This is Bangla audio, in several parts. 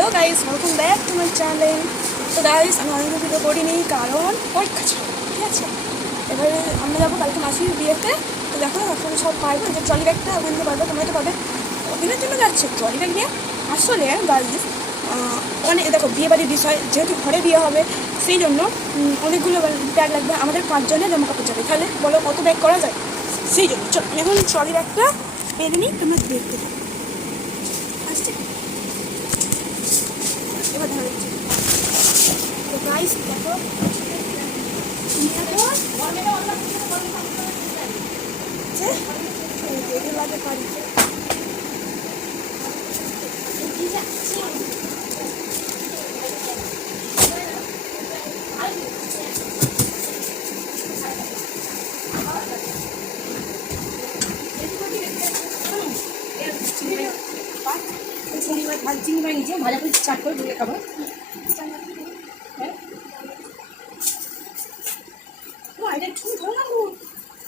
Hello guys welcome back to my channel তো গাইস, আমি অনেক ভিডিও করিনি, কারণ পরীক্ষা ছিল, ঠিক আছে? এবারে আমরা যাব কালকে মাসির বিয়েতে। তো দেখো, এখন সব পারব যে ট্রলি ব্যাগটা ওখান থেকে পারব, তোমরা তো পাবে। ওদিনের জন্য যাচ্ছে, ট্রলি ব্যাগ নিয়ে? আসলে গাইস অনেক, দেখো বিয়ে বাড়ির বিষয়, যেহেতু ঘরে বিয়ে হবে, সেই জন্য অনেকগুলো ব্যাগ লাগবে, আমাদের পাঁচজনের জামা কাপড় যাবে। তাহলে বলো, কত ব্যাগ করা যায়? সেই জন্য, চল, এখন ট্রলি ব্যাগটা পেরে নিই, তোমরা দেখতে আসছে এবার ধরে হচ্ছে তো গাইস দেখো। লাগে পারি। চিংড়ি ভাজা করে চাট করে ঢুকে খাব হ্যাঁ ও, এটা একটু ধরো না গো।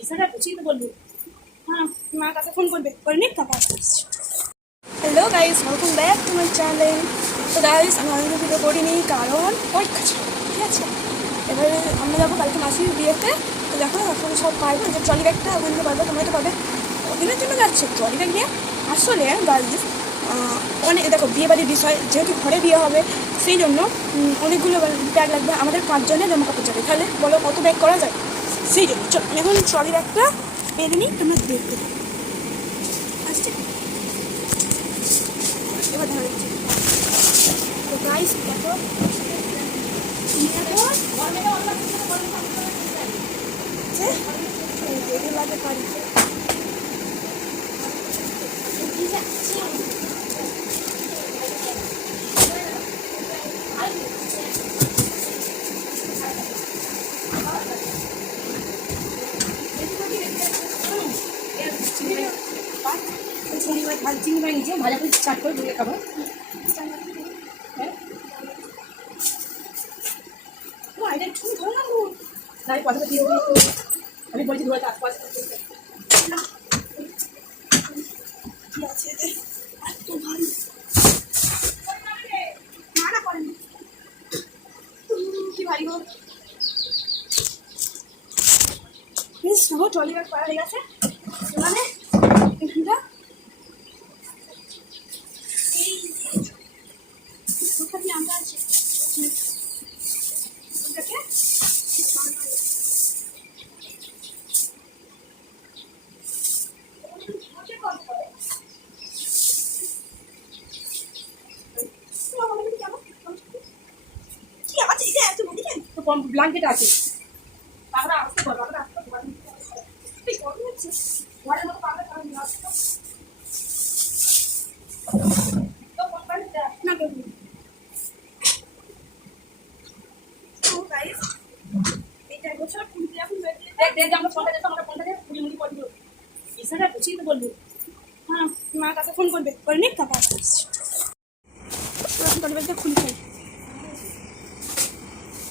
ইসাটা বুঝিয়ে তো বলব হ্যাঁ মা কাকে ফোন করবে করে নিক তারপর hello guys welcome back to my channel guys আমি অনেক ভিডিও করিনি, কারণ পরীক্ষা ছিল, ঠিক আছে? এবারে আমরা যাব কালকে মাসির বিয়েতে। তো দেখো, এখন সব পারব যে ট্রলি ব্যাগটা থেকে পারব, তোমরা তো পাবে। ওদিনের জন্য যাচ্ছে ট্রলি ব্যাগ নিয়ে। আসলে গাইস অনেক, দেখো বিয়ে বাড়ির বিষয়, যেহেতু ঘরে বিয়ে হবে, সেই জন্য অনেকগুলো ব্যাগ লাগবে, আমাদের পাঁচজনের জামা কাপড় যাবে। তাহলে বলো কত ব্যাগ করা যায়? সেই জন্য, চল, এখন ট্রলি ব্যাগটা পেরে নিই, তোমরা দেখতে থাকো আসছে এবার ধরে হচ্ছে তো গাইস দেখো দেখে লাগে পারি চিংড়ি মাছ ভাজা করে চাট করে ঢুকে খাব হ্যাঁ ও, এটা একটু ধরো না গো। তাই কথাটা দিয়ে দিই তো। আমি বলছি ধরে থাক পয়সা কি আছে এতে? এত ভারী না না করেন কি ভারী। গো। বেশ সব ট্রলি ব্যাগ পাওয়া হয়ে গেছে। মানে এখানটা এই কোথায় আমরা আছি ওটাকে কি আছে এটা এত বলি কেন তো কম ব্ল্যাঙ্কেট আছে আসতে ঘরের মতো না কুড়ি এখন আমরা দেখো আমরা তো বলব। হ্যাঁ ফোন করবে? করে নিক তারপর খুলে খাই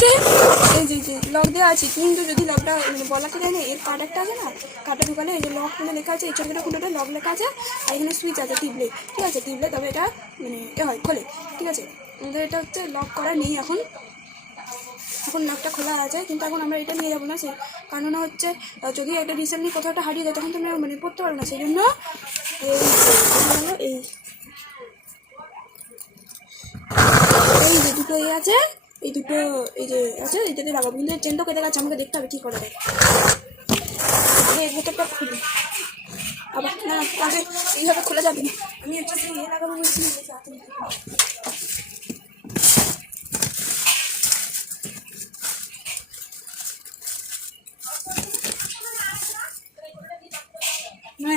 সাথে এই যে লক দেওয়া আছে। কিন্তু যদি লকটা মানে বলাতে যায় না এর কার্ড একটা আছে না? কার্ডটা ঢুকালে এই যে লক মানে লেখা আছে, এই ছোটো খুঁটোটা লক লেখা আছে, আর এখানে সুইচ আছে, টিপলে। ঠিক আছে, টিপলে তবে এটা মানে এ হয়, খোলে। ঠিক আছে? আমাদের এটা হচ্ছে লক করা নেই এখন। এখন লকটা খোলা আছে, কিন্তু এখন আমরা এটা নিয়ে যাব না, সে কারণ হচ্ছে যদি একটা রিসেন্টলি কোথাও একটা হারিয়ে যায়, তখন তুমি মানে পড়তে পারো না। সেই জন্য এই এই যে দুটো এ আছে এই দুটো, এই যে, আছে? এইটাতে লাগাবো কিন্তু চেনটা কেটে গেছে আমাকে দেখতে হবে কী করে দেয় এই ভেতরটা খুলি। আবার না, আগে এইভাবে খোলা যাবে না। আমি একটা ইয়ে লাগাবো বলছি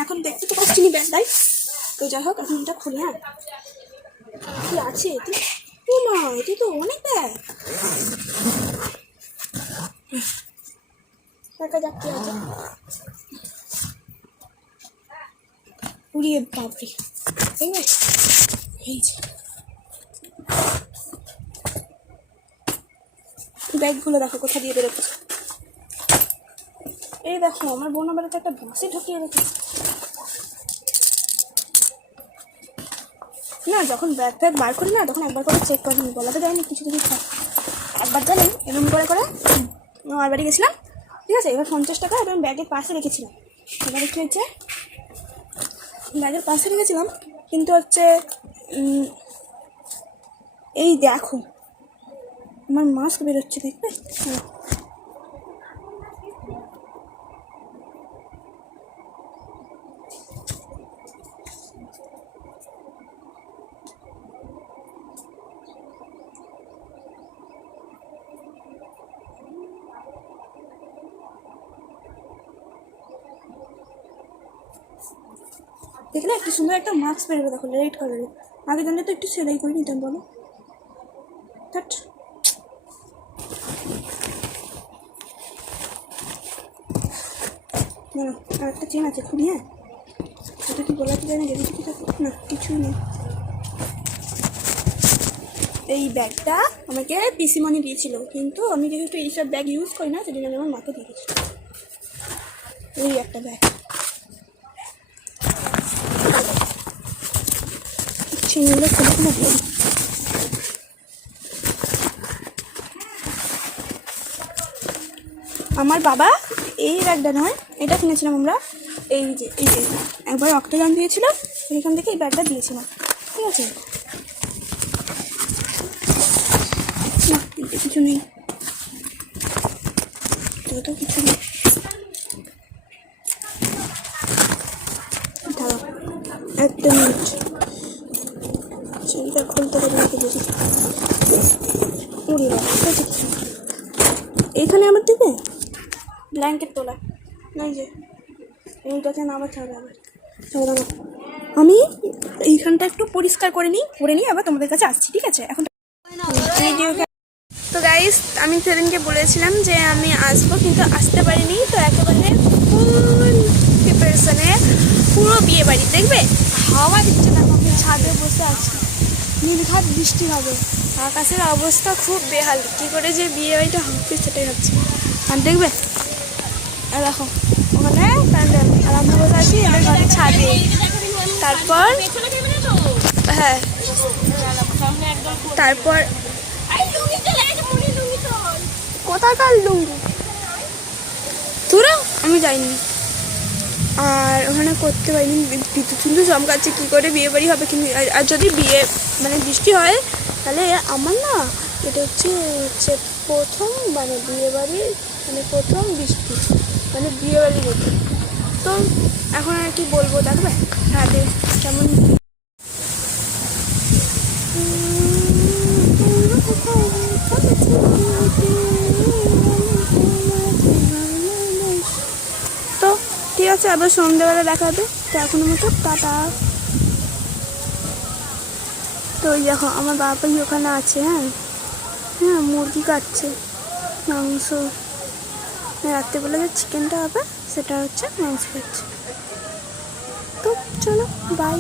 এখন দেখতে তো পাচ্ছি নি ব্যাগটাই তো যাই হোক, এখন এটা খুলে। হ্যাঁ কি আছে এতে? মা এতে তো অনেক ব্যাগ। দেখা যাক কি আছে। উড়িয়ে এই যে। ব্যাগগুলো দেখো কোথা দিয়ে বেরোচ্ছে। এই দেখো, আমার বোন বাড়িতে একটা বাঁশি ঢুকিয়ে রেখেছে। না, যখন ব্যাগ ফ্যাগ বার করি না, তখন একবার করে চেক করে নিই, বলাতে যায়নি কিছু কিছু একবার জানেন, এরকম করে করে আমার বাড়ি গেছিলাম, ঠিক আছে? এবার পঞ্চাশ টাকা এবং ব্যাগের পাশে রেখেছিলাম। এবারে কী হয়েছে ব্যাগের পাশে রেখেছিলাম, কিন্তু হচ্ছে এই দেখো, আমার মাস্ক বেরোচ্ছে, দেখবে? দেখলে একটু সুন্দর একটা মাস্ক বেরোবে দেখো রেড কালারের আগে জানলে তো একটু সেলাই করে নিতাম, বলো। ধ্যাৎ। না না আর একটা চেন আছে খুলি হ্যাঁ? এটা কি বলাতে যায় না যদি কিছু না, কিছুই নেই। এই ব্যাগটা আমাকে পিসিমণি দিয়েছিল, কিন্তু আমি যেহেতু এইসব ব্যাগ ইউজ করি না, সেজন্য আমি আমার মাকে দিয়েছি। এই একটা ব্যাগ আমার বাবা এই ব্যাগটা নয়, এটা কিনেছিলাম আমরা, এই যে এই যে, একবার অক্টোজান দিয়েছিল এখান থেকে এই ব্যাগটা দিয়েছিলাম, ঠিক আছে? কিছু নেই। এতে তো কিছু নেই দাঁড়াও একটা মিনিট সেটা খুলতে হবে নাকি বুঝি উড়ে বাবা, এটা কিছু না। এইখানে আমার দিকে ব্ল্যাঙ্কেট তোলা। নাই যে এইটাকে নামাতে হবে আবার। চলো। আমি এইখানটা একটু পরিষ্কার করে নিই করে নিই, আবার তোমাদের কাছে আসছি, ঠিক আছে? এখন তো গাইস আমি সেদিনকে বলেছিলাম যে আমি আসব, কিন্তু আসতে পারিনি, তো একেবারে ফুল প্রিপারেশনে পুরো বিয়ে বাড়ি দেখবে? হাওয়া দিচ্ছে না, আমি ছাদে বসে আছি। নির্ঘাত বৃষ্টি হবে। আকাশের অবস্থা খুব বেহাল। কী করে যে বিয়ে বাড়িটা হবে সেটাই হচ্ছে আর দেখবে দেখো ওখানে প্যান্ডেল বসে আছি এবার ঘরের ছাদে। তারপর হ্যাঁ তারপর কোথাকার লুঙ্গি? তোরা? আমি যাইনি। আর ওখানে করতে পারিনি। বিদ্যুৎ কিন্তু চমকাচ্ছে, কী করে বিয়ে বাড়ি হবে কিন্তু। আর- আর যদি বিয়ে মানে বৃষ্টি হয়, তাহলে আমার না, এটা হচ্ছে হচ্ছে প্রথম মানে বিয়ে বাড়ির মানে প্রথম বৃষ্টি। মানে বিয়ে বাড়ির মতো তো এখন আর কি বলব, দেখবে? ছাদে কেমন? তো ঠিক আছে, আবার সন্ধ্যেবেলা দেখা হবে। তো এখনও মতো, টাটা। তো ওই দেখো, আমার বাবাই ওখানে আছে হ্যাঁ? হ্যাঁ মুরগি কাটছে, মাংস। রাত্রেবেলা যে চিকেনটা হবে সেটা হচ্ছে মাংস হচ্ছে তো চলো বাই